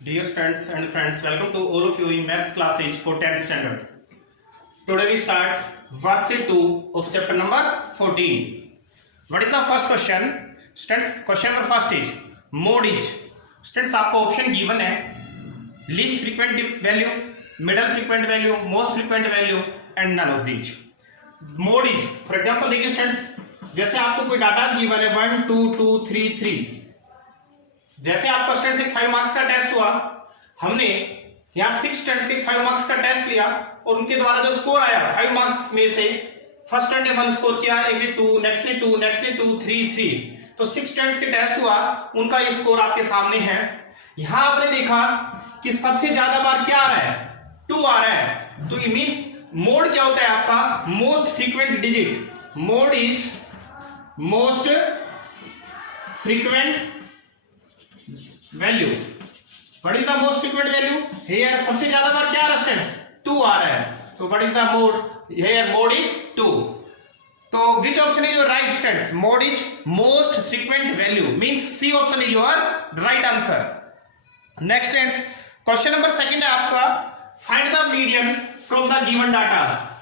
Dear students and friends, welcome to all of you in maths classes for 10th standard. Today we start worksheet 2 of chapter number 14. What is the first question? Students, question number first is mode is. Students, आपको option given है least frequent value, middle frequent value, most frequent value and none of these. Mode is, for example देखिए students, जैसे आपको कोई data given है 1 2 2 3 3. जैसे आपका students एक 5 मार्क्स का टेस्ट हुआ, हमने यहाँ 6 स्टूडेंट्स के 5 मार्क्स का टेस्ट लिया और उनके द्वारा जो स्कोर आया 5 मार्क्स में से फर्स्ट स्टूडेंट ने 1 स्कोर किया, एक ने 2, नेक्स्ट ने 2, नेक्स्ट ने 2, 3 3. तो 6 स्टूडेंट्स के टेस्ट हुआ, उनका ये स्कोर आपके सामने है. यहाँ आपने देखा कि सबसे ज्यादा बार क्या आ रहा है, 2 आ रहा है. तो ये मींस मोड क्या होता है आपका, most frequent digit. Mode is most frequent value. What is the most frequent value here? सबसे ज्यादा बार क्या आ रहा है स्टूडेंट्स, 2 आ रहा है. तो what is the mode here? Mode is 2. तो which option is your right students? Mode is most frequent value, means C option is your right answer. Next students, question number second है आपका, find the median from the given data.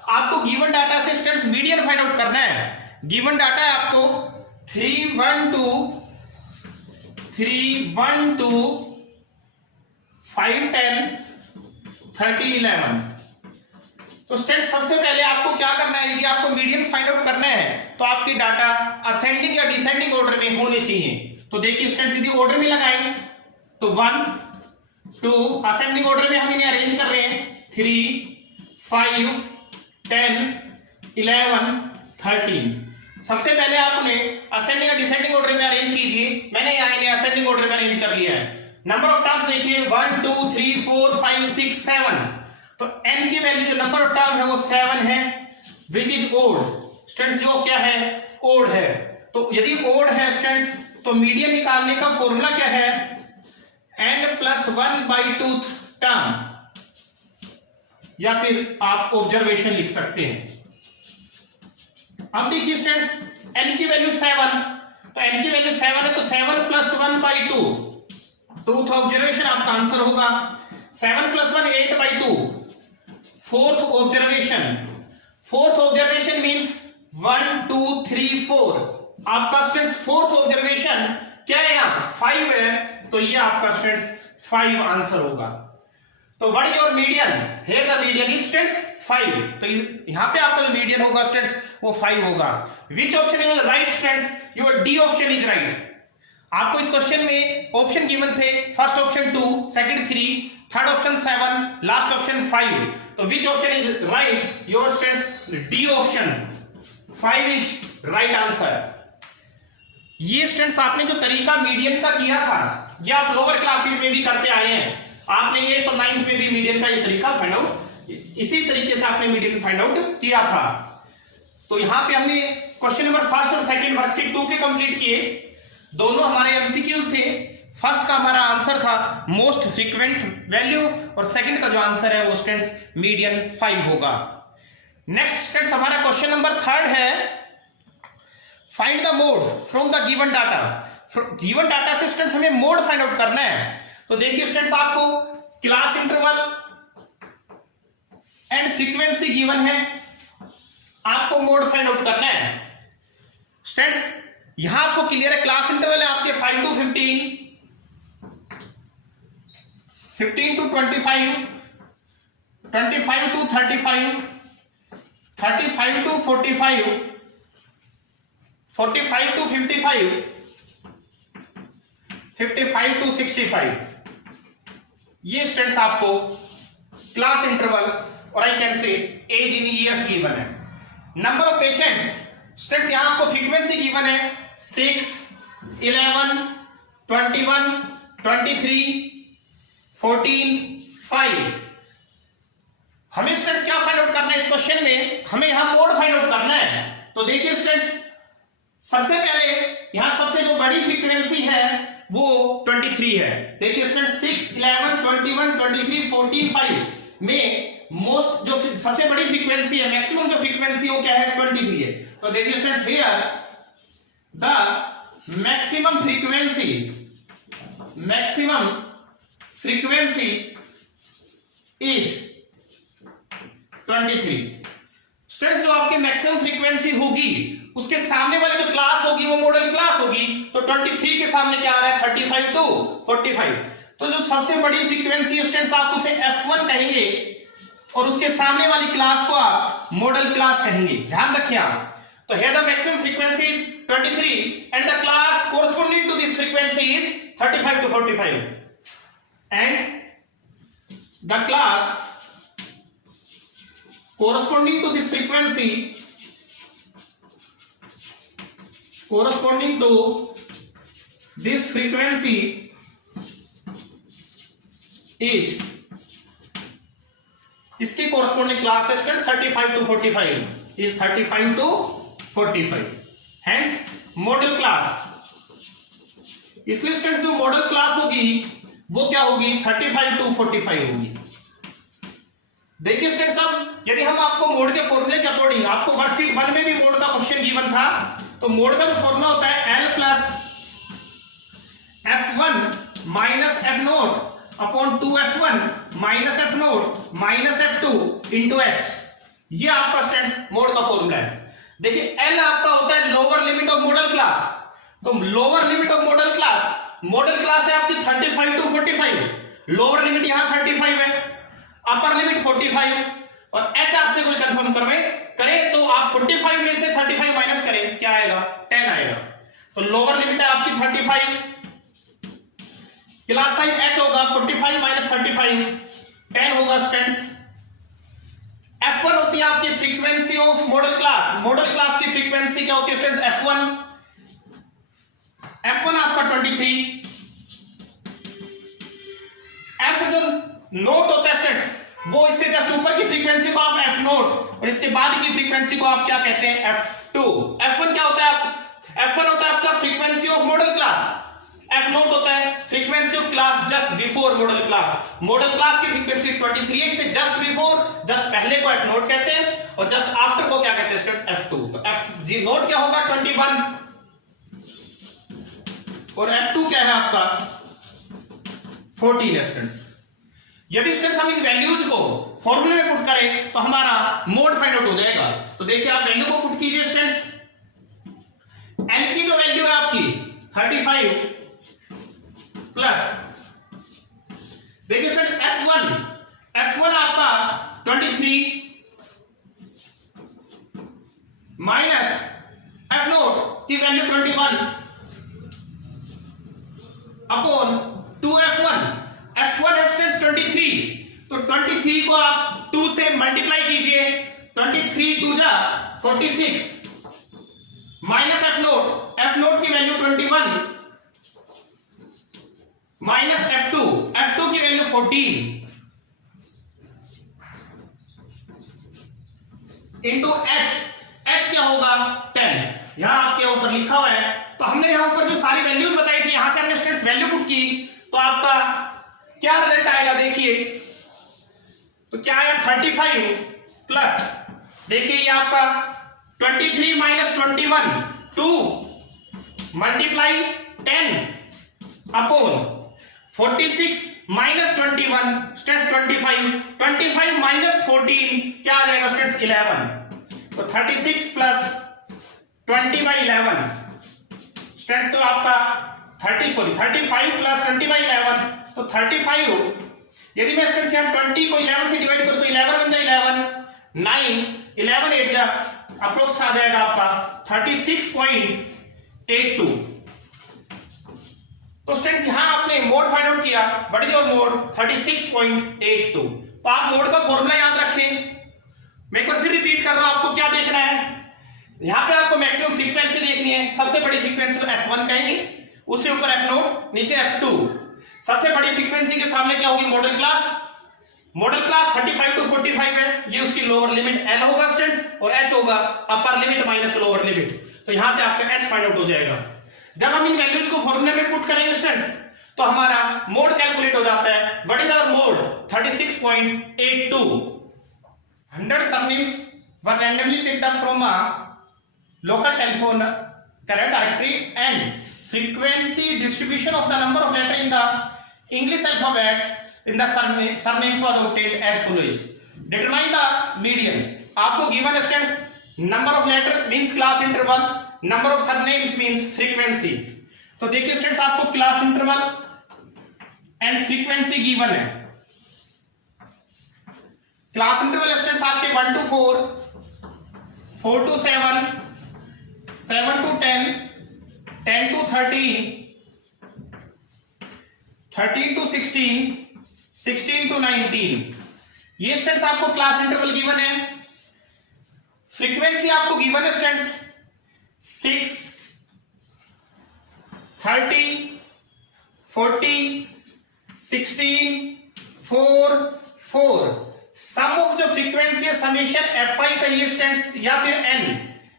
आपको given data से students median find out करना है. Given data है आपको 3 1 2 3 1 2 5 10 13 11. तो students सबसे पहले आपको क्या करना है, यदि आपको मीडियन फाइंड आउट करना है तो आपकी डाटा असेंडिंग या डिसेंडिंग ऑर्डर में होने चाहिए. तो देखिए स्टूडेंट्स, यदि ऑर्डर में लगाएं तो 1 2 असेंडिंग ऑर्डर में हम इन्हें अरेंज कर रहे हैं, 3 5 10 11 13. सबसे पहले आपने असेंडिंग या डिसेंडिंग ऑर्डर में अरेंज कीजिए. मैंने यहाँ इन्हें असेंडिंग ऑर्डर में अरेंज कर लिया है. नंबर ऑफ टर्म्स देखिए 1 2 3 4 5 6 7. तो n की वैल्यू जो नंबर ऑफ टर्म है वो 7 है, विच इज ओड. स्टूडेंट्स जो क्या है, ओड है. तो यदि ओड है स्टूडेंट्स तो मीडियन निकालने का फॉर्मूला क्या है, n + 1/2 टर्म, या फिर आप ऑब्जर्वेशन लिख सकते हैं. अब देखिए स्टूडेंट्स, n की वैल्यू 7, तो n की वैल्यू 7 है तो 7 + 1/2 टूथ ऑब्जर्वेशन आपका आंसर होगा. 7 + 1 8/2 fourth observation. Fourth observation means 1 2 3 4. आपका स्टूडेंट्स फोर्थ ऑब्जर्वेशन क्या है, यहां 5 है, तो ये आपका स्टूडेंट्स 5 आंसर होगा. तो what is your median? Here the median is students 5. तो यहां पे आपका जो मीडियन होगा स्टूडेंट्स वो 5 होगा. विच option is right students? Your D option is right. आपको इस क्वेश्चन में ऑप्शन गिवन थे, first option 2, second 3, third option 7, last option 5. तो which option is right? Your students D option 5 is right answer. ये students आपने जो तरीका median का किया था, ये आप लोअर क्लासेस में भी करते आए हैं. आपने 8th और 9th में भी मीडियन का ये तरीका फाइंड आउट, इसी तरीके से आपने मीडियन फाइंड आउट किया था. तो यहां पे हमने क्वेश्चन नंबर फर्स्ट और सेकंड वर्कशीट 2 के कंप्लीट किए. दोनों हमारे एमसीक्यूज थे. फर्स्ट का हमारा आंसर था मोस्ट फ्रीक्वेंट वैल्यू और सेकंड का जो आंसर है वो स्टूडेंट्स मीडियन 5 होगा. नेक्स्ट स्टूडेंट्स हमारा क्वेश्चन नंबर थर्ड है, find the mode from the given data. Given data से स्टूडेंट्स हमें मोड फाइंड आउट करना है. तो देखिए स्टूडेंट्स, आपको class interval and frequency given है, आपको मोड फाइंड आउट करना है. स्टूडेंट्स यहां आपको क्लियर है, क्लास इंटरवल है आपके 5 to 15, 15 to 25, 25 to 35, 35 to 45, 45 to 55, 55 to 65. ये स्टूडेंट्स आपको क्लास इंटरवल और I can say age in years given है. नंबर ऑफ पेशेंट्स स्टूडेंट्स यहां आपको फ्रीक्वेंसी गिवन है 6 11 21 23 14 5. हमें स्टूडेंट्स क्या फाइंड आउट करना है इस क्वेश्चन में, हमें यहां मोड फाइंड आउट करना है. तो देखिए स्टूडेंट्स, सबसे पहले यहां सबसे जो बड़ी फ्रीक्वेंसी है वो 23 है. देखिए स्टूडेंट्स 6 11 21 23 14 5 में मोस्ट जो सबसे बड़ी फ्रीक्वेंसी है, मैक्सिमम जो फ्रीक्वेंसी वो क्या है, 23 है. तो देखिए students, here the maximum frequency is 23। Students जो आपकी मैक्सिमम फ्रीक्वेंसी होगी उसके सामने वाली जो क्लास होगी वो मॉडल क्लास होगी, तो 23 के सामने क्या आ रहा है 35 to 45। तो जो सबसे बड़ी फ्रीक्वेंसी स्टूडेंट्स आप उसे F1 कहेंगे और उसके सामने वाली क्लास को आप मॉडल क्लास कहेंगे, ध्यान रखिए आप। तो here the maximum frequency is 23 and the class corresponding to this frequency is 35 to 45 and the class corresponding to this frequency is इसकी corresponding class है student 35 to 45 is 35 to 45, hence model class. इसलिए student जो model class होगी वो क्या होगी 35 to 45 होगी। देखिए स्टूडेंट्स अब यदि हम आपको मोड के फॉर्मूले के अकॉर्डिंग, आपको वर्कशीट 1 में भी मोड का क्वेश्चन गिवन था, तो मोड का जो फॉर्मूला होता है L plus F1 minus F0 upon 2F1 minus F0 minus F2 into H, ये आपका स्टूडेंट्स मोड का फॉर्मूला है। देखिए L आपका होता है lower limit of modal class, तो lower limit of modal class है आपकी 35 टू 45, लोअर लिमिट यहां 35 है, अपर लिमिट 45 और H आपसे कोई कंफर्म करें तो आप 45 में से 35 माइनस करें, क्या आएगा 10 आएगा। तो लोअर लिमिट है आपकी 35, क्लास साइज H होगा 45 माइनस 35 10 होगा स्टूडेंट्स। F1 होती है आपकी फ्रीक्वेंसी ऑफ मॉडल क्लास की फ्रीक्वेंसी क्या होती है स्टूडेंट्स F1 आपका 23। F जो नोट होता है स्टूडेंट्स वो इससे जस्ट ऊपर की फ्रीक्वेंसी को आप F नोट और इसके बाद की फ्रीक्वेंसी को आप क्या कहते हैं F2। F1 क्या होता है F1 होता है आपका frequency of modal class, F note होता है frequency of class just before model class. Model class की फ्रीक्वेंसी 23 से जस्ट बिफोर, जस्ट पहले को F नोट कहते हैं और जस्ट आफ्टर को क्या कहते हैं स्टूडेंट्स F2। तो F जी नोट क्या होगा 21 और F2 क्या है आपका 14 है स्टूडेंट्स। यदि स्टूडेंट्स हम इन वैल्यूज को फॉर्मूले में पुट करें तो हमारा मोड फाइंड आउट हो जाएगा। तो देखिए आप वैल्यू को पुट कीजिए स्टूडेंट्स, L की जो वैल्यू है आपकी 35 प्लस देखिए स्टूडेंट F1 आपका 23 माइनस F0 की वैल्यू 21 अपॉन 2F1 है स्टूडेंट्स 23, तो 23 को आप 2 से मल्टीप्लाई कीजिए, 23 2 जा 46 माइनस F0 की वैल्यू 21 माइनस F2 की वैल्यू 14 इंटू H क्या होगा 10। यहां आपके ऊपर लिखा हुआ है, तो हमने यहां ऊपर जो सारी वैल्यूज बताई थी यहां से हमने स्टूडेंट्स वैल्यू पुट की, तो आपका क्या रिजल्ट आएगा देखिए, तो क्या आएगा 35 प्लस देखिए ये आपका 23 minus 21 2 multiply 10 upon 46 minus 21 students 25 minus 14 क्या आ जाएगा स्टूडेंट्स 11, तो 36 प्लस 20/11 स्टूडेंट्स तो आपका 35 प्लस 20/11 तो 35। यदि मैं स्टूडेंट्स यहां 20 को 11 से डिवाइड करूं तो 11 बन जाए 11 9 11 8 जा अप्रोक्स आ जाएगा आपका 36.82। तो स्टूडेंट्स यहां आपने मोड फाइंड आउट किया, व्हाट इज योर मोड 36.82। तो आप मोड का फॉर्मूला याद रखें। मैं एक बार फिर रिपीट कर रहा हूं, आपको क्या देखना है, यहां पे आपको मैक्सिमम फ्रीक्वेंसी देखनी है। सबसे बड़ी फ्रीक्वेंसी को F1 कहेंगे, उससे ऊपर F0, नीचे F2। सबसे बड़ी फ्रीक्वेंसी के सामने क्या होगी मॉडल क्लास 35 टू 45 है, ये उसकी लोअर लिमिट L होगा स्टूडेंट्स और H होगा upper limit minus lower limit, तो यहां से आपका H फाइंड आउट हो जाएगा। जब हम इन वैल्यूज को फॉर्मूले में पुट करेंगे स्टूडेंट्स तो हमारा मोड कैलकुलेट हो जाता है। What is our mode 36.82। 100 surnames were randomly picked up from a local telephone career directory and frequency distribution of the number of letter in the English alphabets in the surnames was obtained as follows. Determine the median. आपको given students number of letter means class interval, number of surnames means frequency. तो देखिए students आपको class interval and frequency given है. Class interval students आपके 1 to 4, 4 to 7, 7 to 10, 10 to 13, 13 to 16, 16 to 19. ये students आपको class interval given है. Frequency आपको given है स्टूडेंट्स 6, 30, 40, 16, 4, 4. सम ऑफ जो फ्रीक्वेंसी है समेशन fi करिए स्टूडेंट्स या फिर n,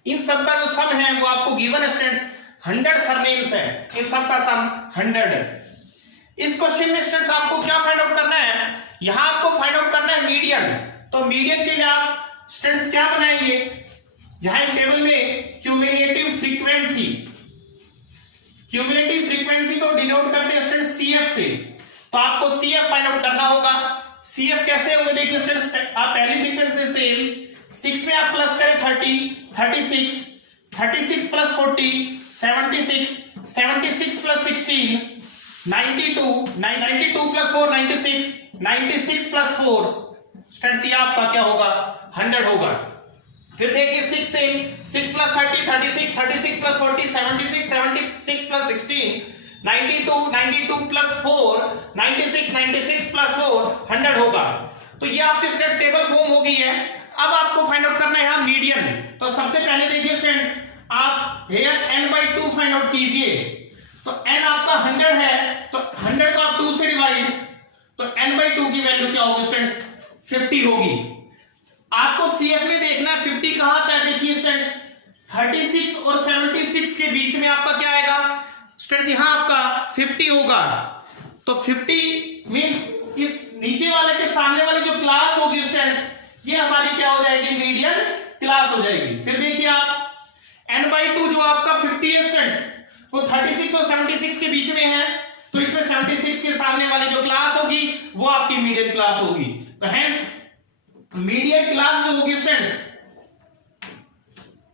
इन सब का जो सम है वो आपको गिवन है स्टूडेंट्स 100 सरनेम्स है. इन सब का सम 100 है. इस क्वेश्चन में स्टूडेंट्स आपको क्या फाइंड आउट करना है? यहां आपको फाइंड आउट करना है मीडियन. तो मीडियन के लिए आप स्टूडेंट्स क्या बनाएंगे? यहां एक टेबल में क्यूमुलेटिव फ्रीक्वेंसी, क्यूमुलेटिव फ्रीक्वेंसी को डिनोट करते हैं स्टूडेंट्स CF से. तो आपको CF फाइंड आउट करना होगा. CF कैसे होगा देखिए स्टूडेंट्स, आप पहली फ्रीक्वेंसी सेम 6 में आप प्लस करें 30, 36, 36 plus 40, 76, 76 plus 16, 92, 92 plus 4 96, 96 plus 4 students ये आपका क्या होगा? 100 होगा. फिर देखिए 6 same 6 plus 30, 36, 36 plus 40, 76, 76 plus 16, 92, 92 plus 4 96, 96 plus 4 100 होगा. तो ये आपकी स्टूडेंट टेबल फॉर्म हो गई है. अब आपको फाइंड आउट करना है यहाँ मीडियन. तो सबसे पहले देखिए स्टूडेंट्स आप हेयर n/2 फाइंड आउट कीजिए. तो n आपका 100 है तो 100 को आप 2 से डिवाइड, तो n/2 की वैल्यू क्या होगी स्टूडेंट्स? 50 होगी. आपको CF में देखना है 50 कहां पे है. देखिए स्टूडेंट्स 36 और 76 के बीच में आपका क्या आएगा स्टूडेंट्स? यहां आपका 50 होगा. तो 50 मींस इस नीचे वाले के सामने वाली जो क्लास होगी स्टूडेंट्स ये हमारी क्या हो जाएगी? मीडियन क्लास हो जाएगी. फिर देखिए आप n/2 जो आपका 50 है स्टूडेंट्स वो 36 और 76 के बीच में है. तो इसमें 76 के सामने वाली जो क्लास होगी वो आपकी मीडियन क्लास होगी. तो हेंस मीडियन क्लास जो होगी स्टूडेंट्स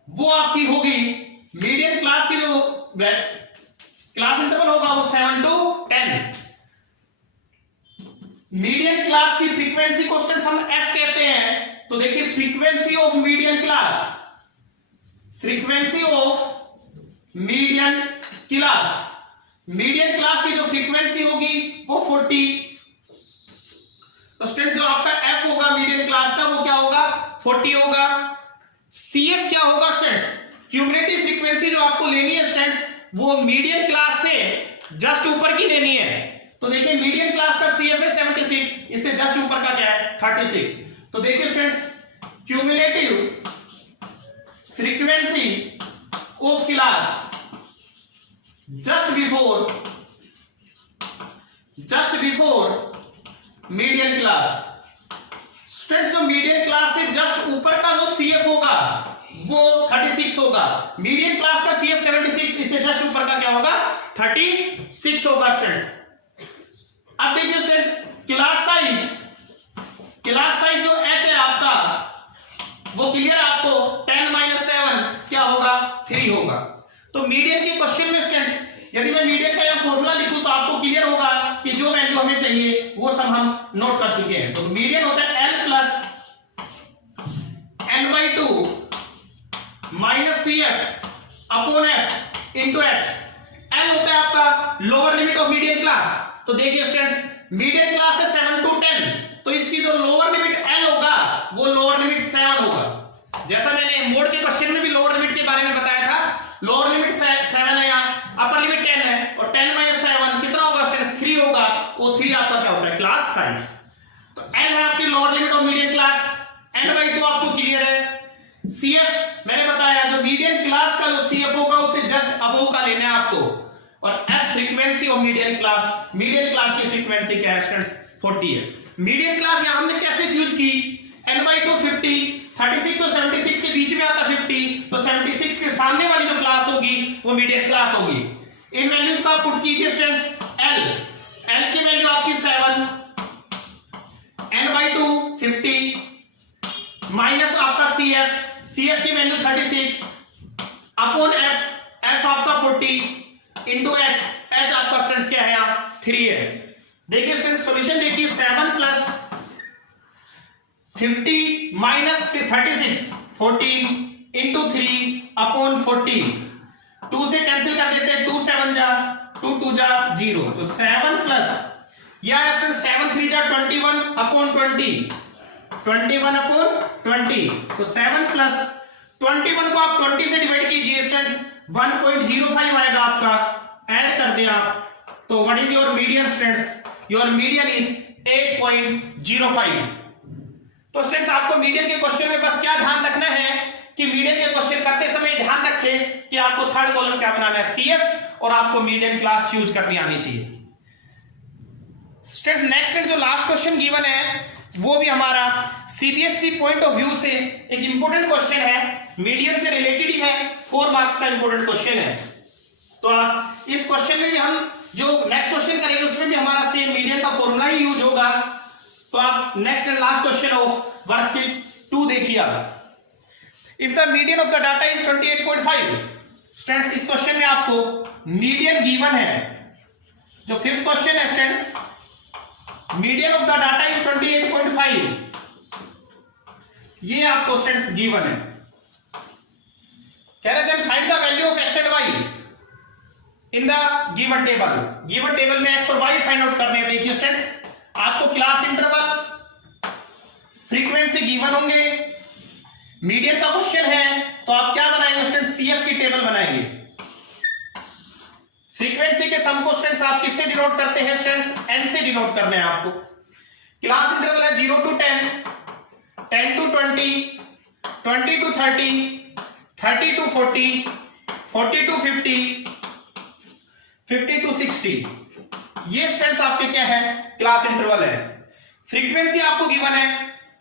वो आपकी होगी, मीडियन क्लास की जो क्लास इंटरवल होगा वो 7 to 10. मीडियन क्लास की फ्रीक्वेंसी को स्टूडेंट्स हम f कहते हैं. तो देखिए frequency of median class, frequency of median class, median class की जो फ्रीक्वेंसी होगी वो 40. तो स्टूडेंट जो आपका f होगा मीडियन क्लास का वो क्या होगा? 40 होगा. CF क्या होगा स्टूडेंट्स? क्यूमुलेटिव फ्रीक्वेंसी जो आपको लेनी है स्टूडेंट्स वो मीडियन क्लास से जस्ट ऊपर की लेनी है. तो देखिए मीडियन क्लास का CF है 76, इससे जस्ट ऊपर का क्या है? 36. तो देखिए students cumulative frequency of class just before median class. Students जो मीडियन क्लास से जस्ट ऊपर का जो CF होगा वो 36 होगा. मीडियन क्लास का CF 76, इससे जस्ट ऊपर का क्या होगा? 36 होगा स्टूडेंट्स. अब देखिए स्टूडेंट्स क्लास साइज जो H है आपका वो क्लियर आपको 10 - 7 क्या होगा? 3 होगा. तो मीडियन के क्वेश्चन में स्टूडेंट्स यदि मैं मीडियन का यह फॉर्मूला लिखूं तो आपको क्लियर होगा कि जो वैल्यू हमें चाहिए वो सब हम नोट कर चुके हैं. तो मीडियन होता है L plus n/2 minus CF upon F into H. L होता है आपका lower limit of median class. तो देखिए स्टूडेंट्स मीडियन क्लास है 7 to 10, तो इसकी जो लोअर लिमिट L होगा वो लोअर लिमिट 7 होगा. जैसा मैंने मोड के क्वेश्चन में भी लोअर लिमिट के बारे में बताया था. लोअर लिमिट 7 है, यहाँ अपर लिमिट 10 है और 10 - 7 कितना होगा स्टूडेंट्स? 3 होगा. वो 3 आपका क्या होता है? Class size. तो L है आपकी lower limit of median class. n/2 आपको क्लियर है. CF मैंने बताया जो मीडियन क्लास का जो CF होगा उसे जस्ट अबव का लेना है आपको. और F frequency of median class, median class की फ्रीक्वेंसी क्या है स्टूडेंट्स? 40 है. मीडियन क्लास यहां हमने कैसे चूज की? n/2 50, 36 और 76 के बीच में आता 50, तो 76 के सामने वाली जो क्लास होगी वो मीडियन क्लास होगी. इन वैल्यूज को आप पुट कीजिए स्टूडेंट्स. L की वैल्यू आपकी 7, n/2 50 माइनस आपका CF की वैल्यू 36 अपॉन F आपका 40 इंटू H आपका स्टूडेंट्स क्या है यहाँ 3 है। देखिए स्टूडेंट्स सॉल्यूशन देखिए 7 प्लस 50 माइनस 36 14 इंटू 3 अपॉन 40 2 से कैंसिल कर देते हैं 2 7 जा 2 2 जा 0 तो 7 प्लस या 7 3 जा 21 अपॉन 20 21 अपॉन 20 तो 7 प्लस 21 को आप 20 से डिवाइड कीजिए स्टूडेंट्स 1.05 आएगा आपका, ऐड कर दे आप तो what is your median students, your median is 8.05। तो स्टूडेंट्स आपको मीडियन के क्वेश्चन में बस क्या ध्यान रखना है कि मीडियन के क्वेश्चन करते समय ध्यान रखें कि आपको थर्ड कॉलम क्या बनाना है CF और आपको मीडियन क्लास यूज करनी आनी चाहिए। स्टूडेंट्स नेक्स्ट जो लास्ट क्वेश्चन गिवन है वो भी हमारा CBSE पॉइंट ऑफ व्यू से एक इंपॉर्टेंट क्वेश्चन है, मीडियन से रिलेटेड ही है, 4 मार्क्स का इंपॉर्टेंट क्वेश्चन है। तो आप इस क्वेश्चन में भी हम जो नेक्स्ट क्वेश्चन करेंगे उसमें भी हमारा सेम मीडियन का फॉर्मूला ही यूज होगा। तो आप next and last question of worksheet 2 देखिए आप। If the median of the data is 28.5, students इस क्वेश्चन में आपको मीडियन गिवन है, जो 5th क्वेश्चन है students, median of the data is 28.5, ये आपको स्टूडेंट्स गिवन है। कह रहे थे find the value of x and y in the given table. Given table में x और y फाइंड आउट करने हैं। देखिए स्टूडेंट्स आपको क्लास इंटरवल, फ्रीक्वेंसी गिवन होंगे, मीडियन का क्वेश्चन है तो आप क्या बनाएंगे स्टूडेंट्स, CF की टेबल बनाएंगे। फ्रीक्वेंसी के सम को स्टूडेंट्स आप किससे डिनोट करते हैं स्टूडेंट्स, n से डिनोट करने हैं आपको। क्लास इंटरवल है 0 to 10, 10 to 20, 20 to 30, 30 to 40, 40 to 50, 50 to 60, ये स्टूडेंट्स आपके क्या है क्लास इंटरवल है। फ्रीक्वेंसी आपको गिवन है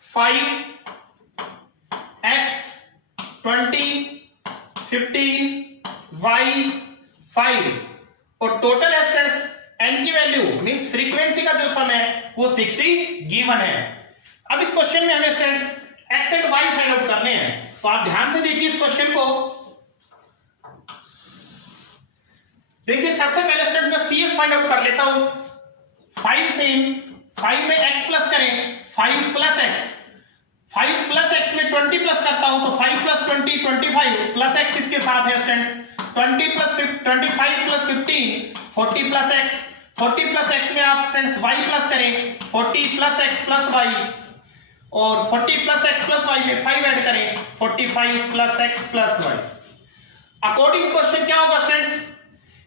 5, x 20, 15, y 5 और टोटल है स्टूडेंट्स n की वैल्यू मींस फ्रीक्वेंसी का जो सम है वो 60 गिवन है। अब इस क्वेश्चन में हमें students x and y find out करने हैं। तो आप ध्यान से देखिए इस क्वेश्चन को। देखिए सबसे पहले स्टूडेंट्स मैं CF फाइंड आउट कर लेता हूं। 5 सेम 5 में x प्लस करें 5 प्लस x, 5 प्लस x में 20 प्लस करता हूं तो 5 प्लस 20 25 प्लस x इसके साथ है students 20 plus 25 plus 15 40 plus x, 40 plus x में आप स्टूडेंट्स y प्लस करें 40 प्लस x प्लस y और 40 प्लस x प्लस y में 5 ऐड करें 45 plus x plus y। According question क्या होगा स्टूडेंट्स,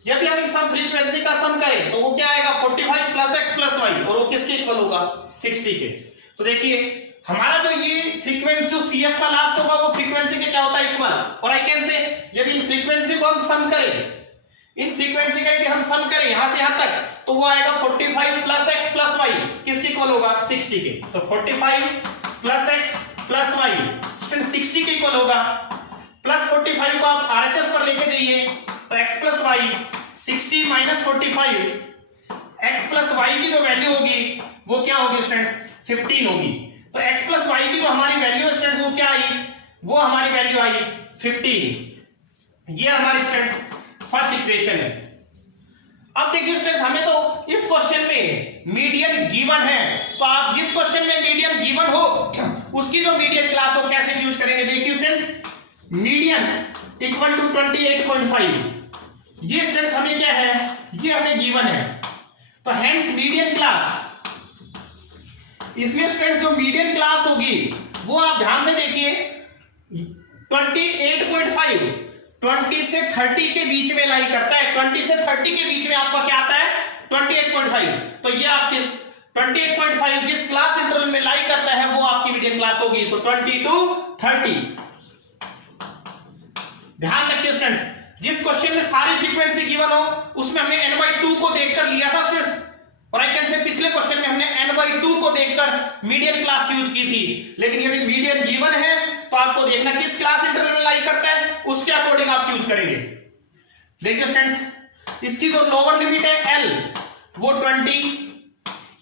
यदि हम सम फ्रीक्वेंसी का सम करें तो वो क्या आएगा 45 प्लस x प्लस y और वो किसके इक्वल होगा 60 के। तो देखिए हमारा जो ये फ्रीक्वेंसी जो CF का लास्ट होगा वो फ्रीक्वेंसी के क्या होता है इक्वल, और आई कैन से यदि इन फ्रीक्वेंसी को हम सम करें, इन फ्रीक्वेंसी का यदि हम सम करें यहां से यहां तक तो वो आएगा 45 प्लस x प्लस y किसके इक्वल होगा 60 के। तो 45 प्लस x प्लस y 60 के इक्वल होगा। प्लस 45 को आप RHS पर लेके जाइए तो x plus y 60 minus 45 x plus y की जो वैल्यू होगी वो क्या होगी स्टूडेंट्स 15 होगी। तो x प्लस y की जो हमारी वैल्यू स्टूडेंट्स वो क्या आई, वो हमारी वैल्यू आई 15। ये हमारी स्टूडेंट्स फर्स्ट इक्वेशन है। अब देखिए स्टूडेंट्स हमें तो इस क्वेश्चन में मीडियन गिवन है, तो आप जिस क्वेश्चन में मीडियन गिवन हो उसकी जो मीडियन क्लास हो कैसे यूज करेंगे। देखिए स्टूडेंट्स मीडियन इक्वल टू 28.5, ये स्टूडेंट्स हमें क्या है ये हमें गिवन है, तो हेंस मीडियन क्लास। इसमें स्टूडेंट्स जो मीडियन क्लास होगी वो आप ध्यान से देखिए 28.5 20 से 30 के बीच में लाई करता है। 20 से 30 के बीच में आपका क्या आता है 28.5, तो ये आपके 28.5 जिस क्लास इंटरवल में लाई करता है वो आपकी मीडियन क्लास होगी। तो 20 to 30 ध्यान रखिए स्टूडेंट्स, जिस क्वेश्चन में सारी फ्रीक्वेंसी गिवन हो उसमें हमने n/2 को देखकर लिया था स्टूडेंट्स, और आई कैन से पिछले क्वेश्चन में हमने n/2 को देखकर मीडियन क्लास यूज की थी। लेकिन यदि मीडियन गिवन है तो आपको देखना किस क्लास इंटरवल में लाई करता है, उसके अकॉर्डिंग आप चूज करेंगे। देखिए स्टूडेंट्स इसकी जो लोअर लिमिट है L वो 20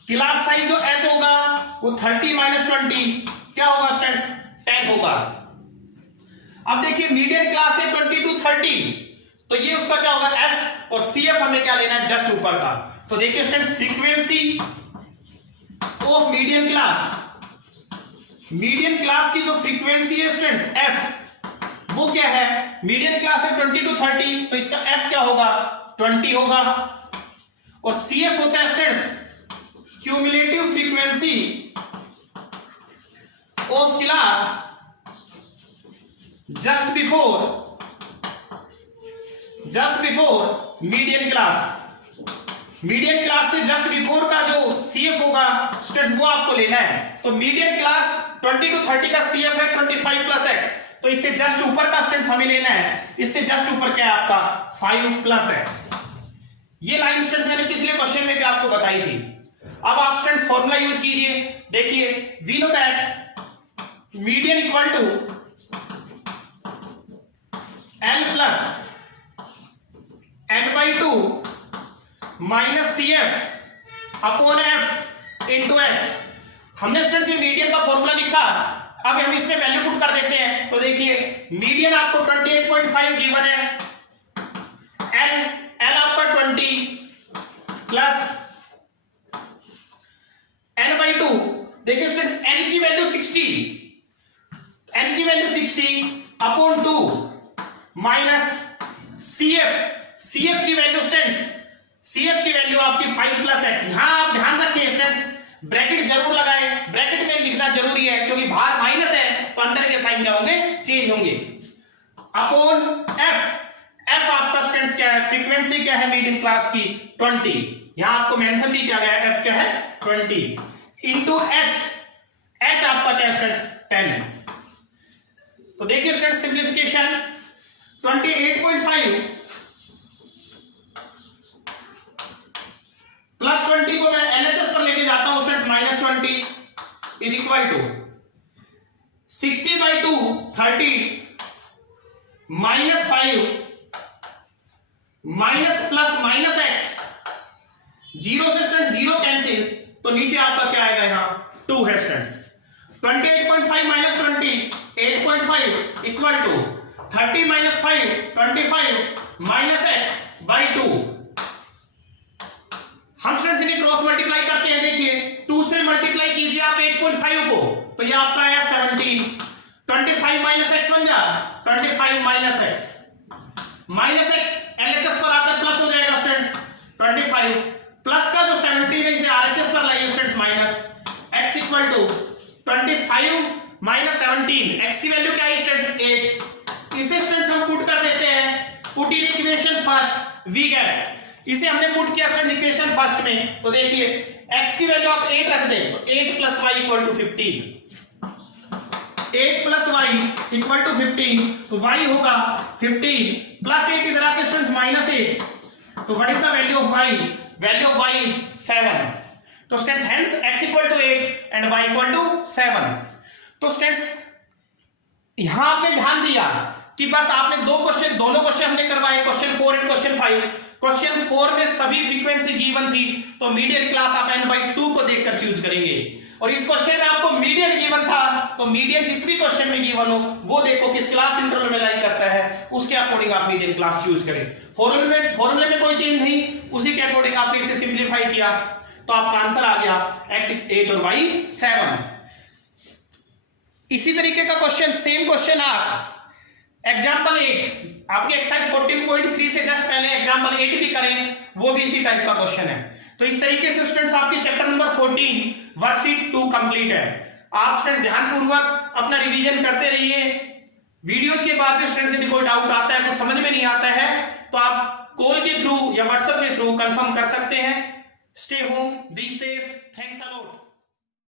क्लास साइज जो h होगा वो 30 माइनस 20 क्या होगा स्टूडेंट्स 10 होगा। अब देखिए मीडियन क्लास है 20 to 30, तो ये उसका क्या होगा f, और cf हमें क्या लेना है जस्ट ऊपर का। तो देखिए students frequency of median class की जो फ्रीक्वेंसी है स्टूडेंट्स f, वो क्या है, मीडियन क्लास है 20 to 30, तो इसका f क्या होगा 20 होगा, और cf होता है students cumulative frequency of class just before median class से जस्ट बिफोर का जो CF होगा स्टूडेंट्स वो आपको लेना है। तो मीडियन क्लास 20 to 30 का CF है 25 प्लस x, तो इससे जस्ट ऊपर का स्टूडेंट्स हमें लेना है, इससे जस्ट ऊपर क्या है आपका 5 प्लस x। ये लाइन स्टूडेंट्स मैंने पिछले क्वेश्चन में भी आपको बताई थी। अब आप स्टूडेंट्स फॉर्मूला यूज कीजिए, देखिए we know that median equal to L plus n/2 minus CF upon F into H। हमने स्टूडेंट्स ये मीडियन का फॉर्मूला लिखा, अब हम इसमें वैल्यू पुट कर देते हैं। तो देखिए मीडियन आपको 28.5 गिवन है, L आपका 20 प्लस n/2, देखिए स्टूडेंट्स n की वैल्यू 60 अपॉन 2 माइनस CF की वैल्यू स्टूडेंट्स CF की वैल्यू आपकी 5 प्लस x। यहां आप ध्यान रखिए स्टूडेंट्स ब्रैकेट जरूर लगाएं, ब्रैकेट में लिखना जरूरी है क्योंकि बाहर माइनस है तो अंदर के साइन क्या होंगे चेंज होंगे, अपॉन f आपका स्टूडेंट्स क्या है, फ्रीक्वेंसी क्या है मीडियम क्लास की 20, यहां आपको मेंशन भी किया गया है f क्या है 20, इंटू h आपका क्या है स्टूडेंट्स 10 है। तो देखिए स्टूडेंट्स सिंप्लीफिकेशन 28.5 प्लस 20 को मैं LHS पर लेके जाता हूं students minus 20 is equal to 60/2 30 minus 5 minus plus minus x, zero से स्टूडेंट्स जीरो कैंसिल, तो नीचे आपका क्या आएगा यहां 2 है students. 28.5 minus 20 8.5 equal to 30 minus 5 25 minus x by 2। हम स्टूडेंट्स इन्हें क्रॉस मल्टीप्लाई करते हैं, देखिए 2 से मल्टीप्लाई कीजिए आप 8.5 को, तो ये आपका आया 17, 25 माइनस x बन जा 25 माइनस x LHS पर आकर प्लस हो जाएगा स्टूडेंट्स 25 प्लस का जो 17 है इसे RHS पर लाइए students minus x equal to 25 minus 17, x की वैल्यू क्या है स्टूडेंट्स 8, इसे स्टूडेंट्स हम पुट कर देते हैं, put in equation first we get, इसे हमने पुट किया फ्रेंड्स इक्वेशन फर्स्ट में, तो देखिए x की वैल्यू आप 8 रख दें तो 8 plus y equal to 15, 8 plus y equal to 15, तो y होगा 15 प्लस 8 इधर आके स्टूडेंट्स माइनस 8, तो what is the value of y, value of y is 7, तो students hence x equal to 8 and y equal to 7। तो students यहां आपने ध्यान दिया कि बस आपने दोनों क्वेश्चन हमने करवाए, क्वेश्चन 4 एंड क्वेश्चन 5। क्वेश्चन 4 में सभी फ्रीक्वेंसी गिवन थी, तो मीडियन क्लास आप n/2 को देखकर चूज करेंगे, और इस क्वेश्चन में आपको मीडियन गिवन था, तो मीडियन जिस भी क्वेश्चन में गिवन हो वो देखो किस क्लास इंटरवल में लाई करता है, उसके अकॉर्डिंग आप मीडियन क्लास चूज करें। फॉर्मूले में कोई चेंज नहीं, उसी के अकॉर्डिंग आपने इसे सिंप्लीफाई किया, तो आपका आंसर आ गया x 8 और y 7। इसी तरीके का क्वेश्चन, सेम क्वेश्चन आप एग्जाम्पल 8 आपके एक्सरसाइज 14.3 से जस्ट पहले एग्जाम्पल 8 भी करें, वो भी इसी टाइप का क्वेश्चन है। तो इस तरीके से स्टूडेंट्स आपकी चैप्टर नंबर 14 वर्कशीट 2 कंप्लीट है। आप स्टूडेंट्स ध्यानपूर्वक अपना रिवीजन करते रहिए, वीडियो के बाद भी स्टूडेंट्स यदि कोई डाउट आता है, कुछ समझ में नहीं आता है, तो आप कॉल के थ्रू या व्हाट्सएप के थ्रू कंफर्म कर सकते हैं। Stay home, be safe, thanks a lot.